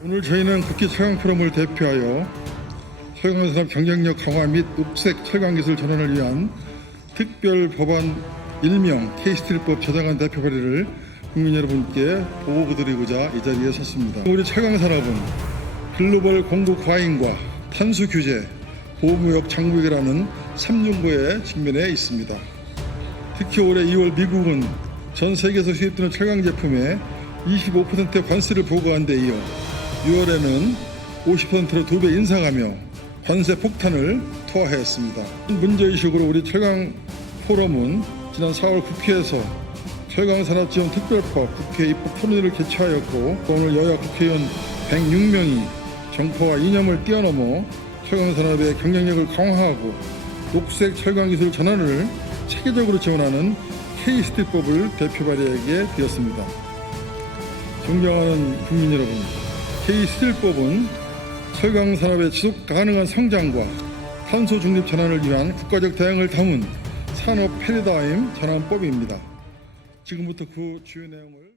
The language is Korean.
오늘 저희는 철강 포럼을 대표하여 철강산업 경쟁력 강화 및 녹색 철강 기술 전환을 위한 특별 법안 일명 K스틸법 저장한 대표 발의를 국민 여러분께 보고드리고자 이 자리에 섰습니다. 우리 철강 산업은 글로벌 공급 과잉과 탄소 규제, 보호무역 장벽이라는 삼중고에 직면해 있습니다. 특히 올해 2월 미국은 전 세계에서 수입되는 철강 제품에 25%의 관세를 부과한 데 이어 6월에는 50%로 두배 인상하며 관세 폭탄을 투하했습니다. 문제의식으로 우리 철강 포럼은 지난 4월 국회에서 철강산업지원 특별법 국회 입법 토론회를 개최하였고 오늘 여야 국회의원 106명이 정파와 이념을 뛰어넘어 철강산업의 경쟁력을 강화하고 녹색 철강 기술 전환을 체계적으로 지원하는 K스틸법을 대표 발의하게 되었습니다. 존경하는 국민 여러분, K스틸 법은 철강 산업의 지속 가능한 성장과 탄소 중립 전환을 위한 국가적 대응을 담은 산업 패러다임 전환법입니다. 지금부터 그 주요 내용을